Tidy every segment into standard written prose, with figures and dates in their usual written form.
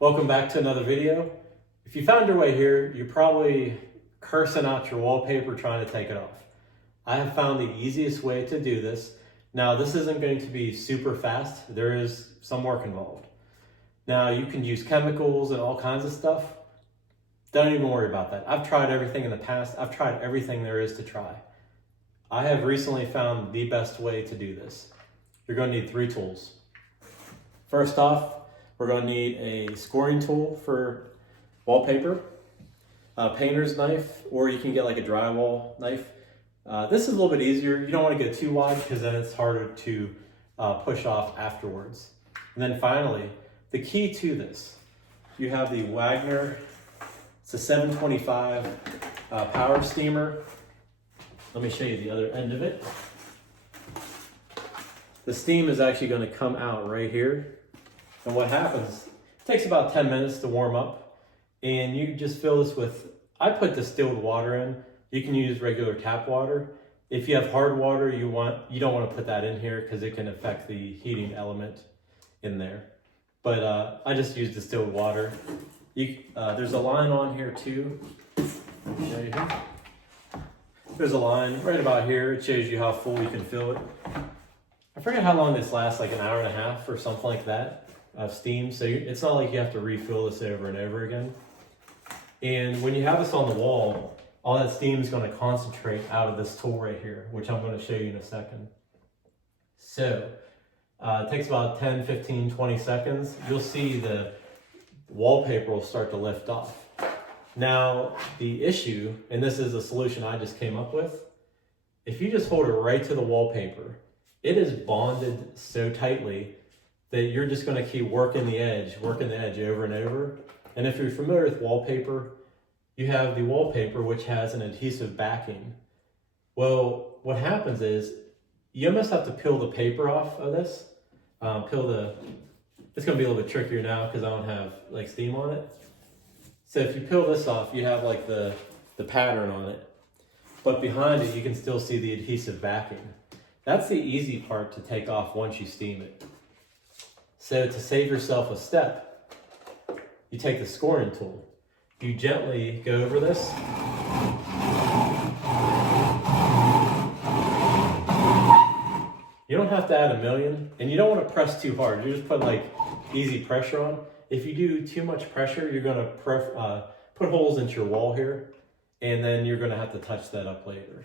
Welcome back to another video. If you found your way here, you're probably cursing out your wallpaper trying to take it off. I have found the easiest way to do this. Now, this isn't going to be super fast. There is some work involved. Now, you can use chemicals and all kinds of stuff. Don't even worry about that. I've tried everything in the past. I've tried everything there is to try. I have recently found the best way to do this. You're going to need 3 tools. First off, we're going to need a scoring tool for wallpaper, a painter's knife, or you can get like a drywall knife. This is a little bit easier. You don't want to go too wide because then it's harder to push off afterwards. And then finally, the key to this, you have the Wagner. It's a 725 power steamer. Let me show you the other end of it. The steam is actually going to come out right here. And what happens, it takes about 10 minutes to warm up. And you just fill this with, I put distilled water in. You can use regular tap water. If you have hard water, you don't want to put that in here because it can affect the heating element in there. But I just use distilled water. There's a line on here too. Let me show you here. There's a line right about here. It shows you how full you can fill it. I forget how long this lasts, like an hour and a half or something like that of steam. So it's not like you have to refill this over and over again. And when you have this on the wall, all that steam is going to concentrate out of this tool right here, which I'm going to show you in a second. So it takes about 10, 15, 20 seconds. You'll see the wallpaper will start to lift off. Now, the issue, and this is a solution I just came up with, if you just hold it right to the wallpaper, it is bonded so tightly that you're just going to keep working the edge over and over. And if you're familiar with wallpaper, you have the wallpaper which has an adhesive backing. Well, what happens is you almost have to peel the paper off of this. It's going to be a little bit trickier now because I don't have like steam on it. So if you peel this off, you have like the pattern on it. But behind it, you can still see the adhesive backing. That's the easy part to take off once you steam it. So to save yourself a step, you take the scoring tool. You gently go over this. You don't have to add a million, and you don't want to press too hard. You just put like easy pressure on. If you do too much pressure, you're going to put holes into your wall here, and then you're going to have to touch that up later.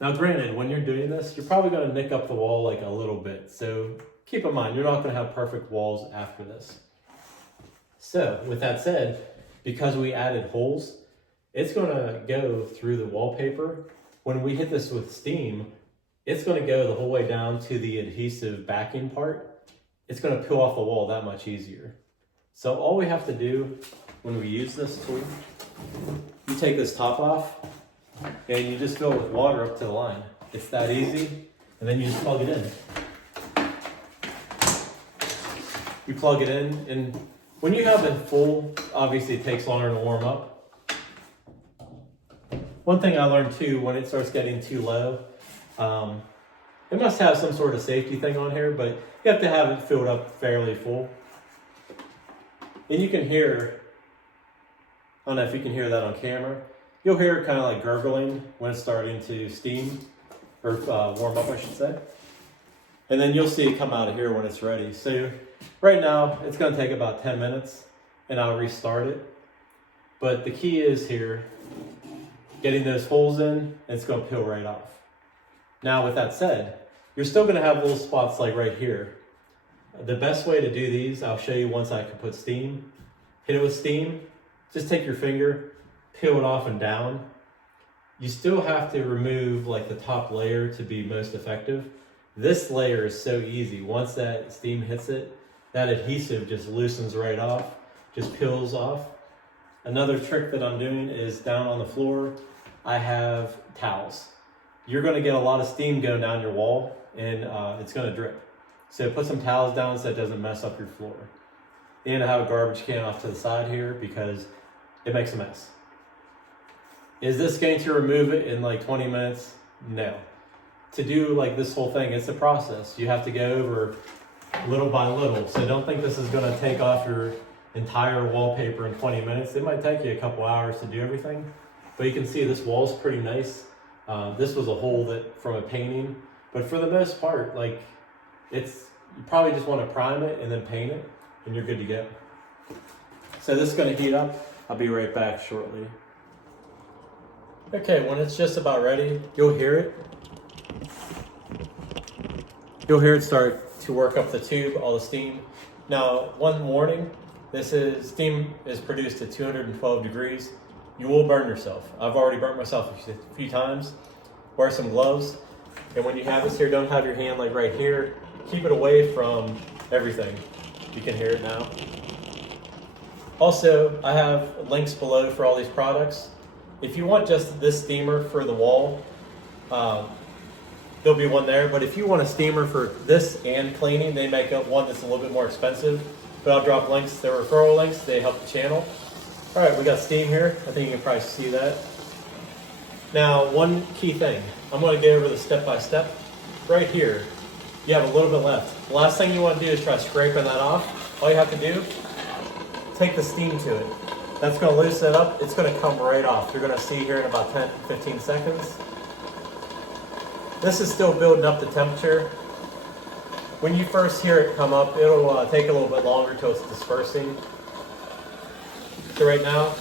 Now, granted, when you're doing this, you're probably going to nick up the wall like a little bit. So keep in mind, you're not going to have perfect walls after this. So with that said, because we added holes, it's going to go through the wallpaper. When we hit this with steam, it's going to go the whole way down to the adhesive backing part. It's going to peel off the wall that much easier. So all we have to do when we use this tool, you take this top off and you just fill it with water up to the line. It's that easy. And then you just plug it in. You plug it in, and when you have it full, obviously it takes longer to warm up. One thing I learned too, when it starts getting too low, it must have some sort of safety thing on here, but you have to have it filled up fairly full. And you can hear, I don't know if you can hear that on camera, you'll hear it kind of like gurgling when it's starting to steam, or warm up I should say. And then you'll see it come out of here when it's ready. So right now, it's going to take about 10 minutes, and I'll restart it. But the key is here, getting those holes in, and it's going to peel right off. Now, with that said, you're still going to have little spots like right here. The best way to do these, I'll show you once I can put steam. Hit it with steam, just take your finger, peel it off and down. You still have to remove like the top layer to be most effective. This layer is so easy. Once that steam hits it, that adhesive just loosens right off, just peels off. Another trick that I'm doing is down on the floor, I have towels. You're going to get a lot of steam going down your wall, and it's going to drip. So put some towels down so it doesn't mess up your floor. And I have a garbage can off to the side here because it makes a mess. Is this going to remove it in like 20 minutes? No. To do like this whole thing, it's a process. You have to go over little by little. So don't think this is going to take off your entire wallpaper in 20 minutes. It might take you a couple hours to do everything, but you can see this wall's pretty nice. This was a hole that from a painting, but for the most part, like you probably just want to prime it and then paint it, and you're good to go. So this is going to heat up. I'll be right back shortly. Okay, when it's just about ready, you'll hear it. You'll hear it start to work up the tube, all the steam. Now, one warning, steam is produced at 212 degrees. You will burn yourself. I've already burnt myself a few times. Wear some gloves. And when you have this here, don't have your hand like right here. Keep it away from everything. You can hear it now. Also, I have links below for all these products. If you want just this steamer for the wall, there'll be one there. But if you want a steamer for this and cleaning, they make up one that's a little bit more expensive. But I'll drop links. They're referral links. They help the channel. All right, we got steam here. I think you can probably see that. Now, one key thing. I'm going to go over the step-by-step. Right here, you have a little bit left. The last thing you want to do is try scraping that off. All you have to do, take the steam to it. That's going to loosen it up. It's going to come right off. You're going to see here in about 10, 15 seconds. This is still building up the temperature. When you first hear it come up, it'll take a little bit longer till it's dispersing. So right now,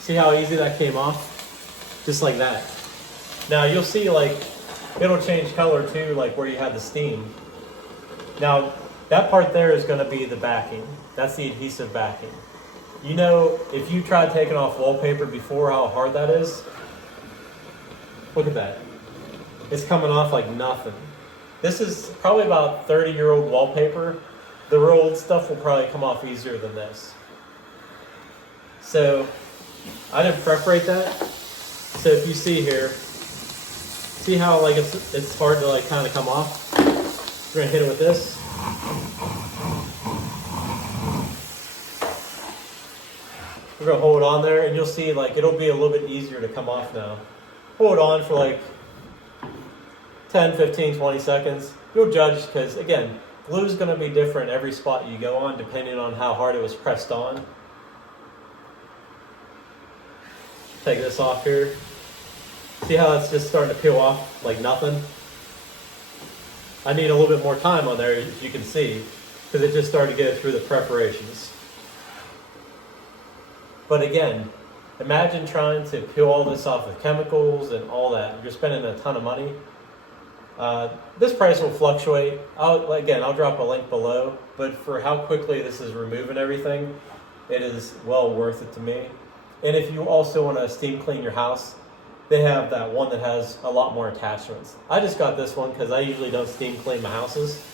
see how easy that came off? Just like that. Now you'll see like, it'll change color too, like where you had the steam. Now, that part there is going to be the backing. That's the adhesive backing. You know, if you tried taking off wallpaper before, how hard that is. Look at that. It's coming off like nothing. This is probably about 30-year-old wallpaper. The real old stuff will probably come off easier than this. So, I didn't perforate that. So if you see here, see how like it's hard to like kind of come off? We're gonna hit it with this. We're gonna hold on there, and you'll see like it'll be a little bit easier to come off now. Hold on for like 10, 15, 20 seconds. You'll judge because again, glue is gonna be different every spot you go on depending on how hard it was pressed on. Take this off here. See how it's just starting to peel off like nothing? I need a little bit more time on there, as you can see, because it just started to go through the preparations. But again, imagine trying to peel all this off with chemicals and all that. You're spending a ton of money. This price will fluctuate. I'll drop a link below, but for how quickly this is removing everything, it is well worth it to me. And if you also want to steam clean your house, they have that one that has a lot more attachments. I just got this one because I usually don't steam clean my houses.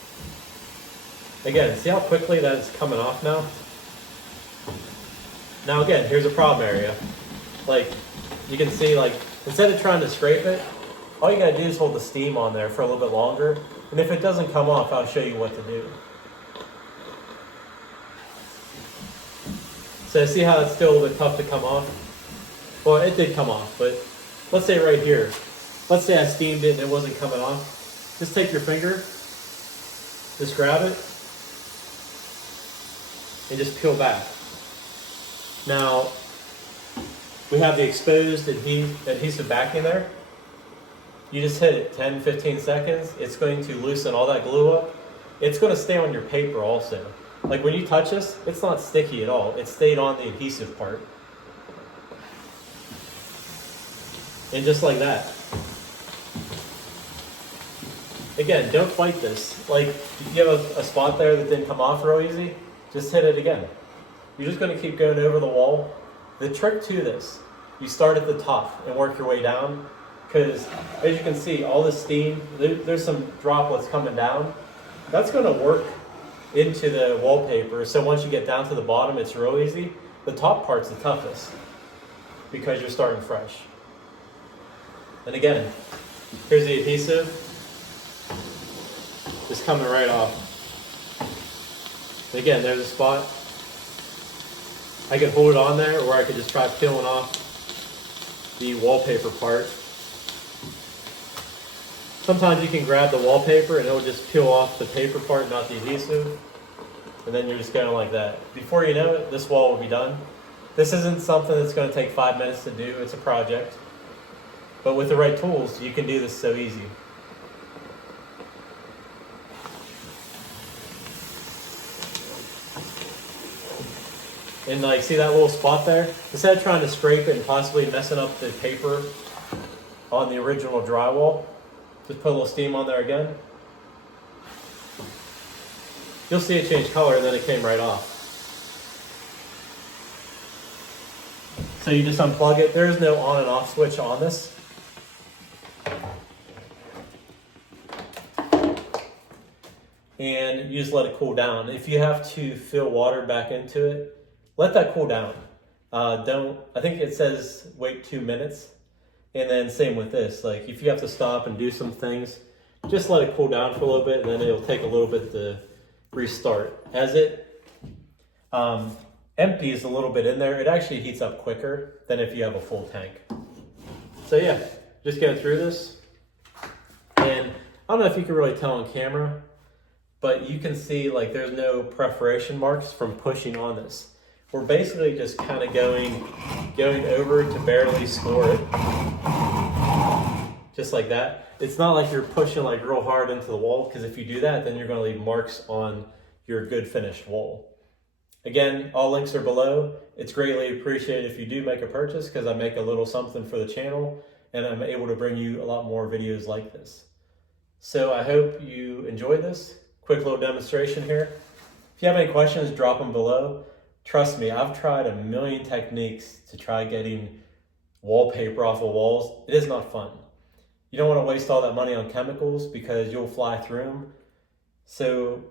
Again, see how quickly that is coming off now? Now again, here's a problem area. Like, you can see like, instead of trying to scrape it, all you gotta do is hold the steam on there for a little bit longer. And if it doesn't come off, I'll show you what to do. So see how it's still a little bit tough to come off? Well, it did come off, but let's say right here. Let's say I steamed it and it wasn't coming off. Just take your finger, just grab it, and just peel back. Now, we have the exposed adhesive backing there. You just hit it 10, 15 seconds. It's going to loosen all that glue up. It's going to stay on your paper also. Like when you touch this, it's not sticky at all. It stayed on the adhesive part. And just like that. Again, don't fight this. Like if you have a spot there that didn't come off real easy, just hit it again. You're just going to keep going over the wall. The trick to this, you start at the top and work your way down. Because as you can see, all the steam, there's some droplets coming down. That's going to work into the wallpaper. So once you get down to the bottom, it's real easy. The top part's the toughest because you're starting fresh. And again, here's the adhesive. Just coming right off. And again, there's a spot. I could hold it on there, or I could just try peeling off the wallpaper part. Sometimes you can grab the wallpaper and it'll just peel off the paper part, not the adhesive. and then you're just going like that. Before you know it, this wall will be done. This isn't something that's going to take 5 minutes to do. It's a project. But with the right tools, you can do this so easy. And like, see that little spot there? Instead of trying to scrape it and possibly messing up the paper on the original drywall, just put a little steam on there again. You'll see it change color and then it came right off. So you just unplug it. There's no on and off switch on this. And you just let it cool down. If you have to fill water back into it, let that cool down. I think it says wait 2 minutes. And then same with this. Like if you have to stop and do some things, just let it cool down for a little bit, and then it'll take a little bit to restart. As it empties a little bit in there, it actually heats up quicker than if you have a full tank. So yeah, just going through this. And I don't know if you can really tell on camera, but you can see like there's no perforation marks from pushing on this. We're basically just kind of going over to barely score it. Just like that. It's not like you're pushing like real hard into the wall, because if you do that, then you're going to leave marks on your good finished wall. Again, all links are below. It's greatly appreciated if you do make a purchase, because I make a little something for the channel and I'm able to bring you a lot more videos like this. So I hope you enjoyed this quick little demonstration here. If you have any questions, drop them below. Trust me, I've tried a million techniques to try getting wallpaper off of walls. It is not fun. You don't want to waste all that money on chemicals because you'll fly through them. So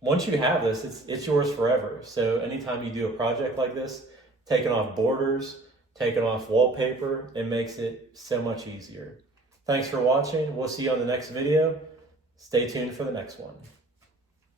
once you have this, it's yours forever. So anytime you do a project like this, taking off borders, taking off wallpaper, it makes it so much easier. Thanks for watching. We'll see you on the next video. Stay tuned for the next one.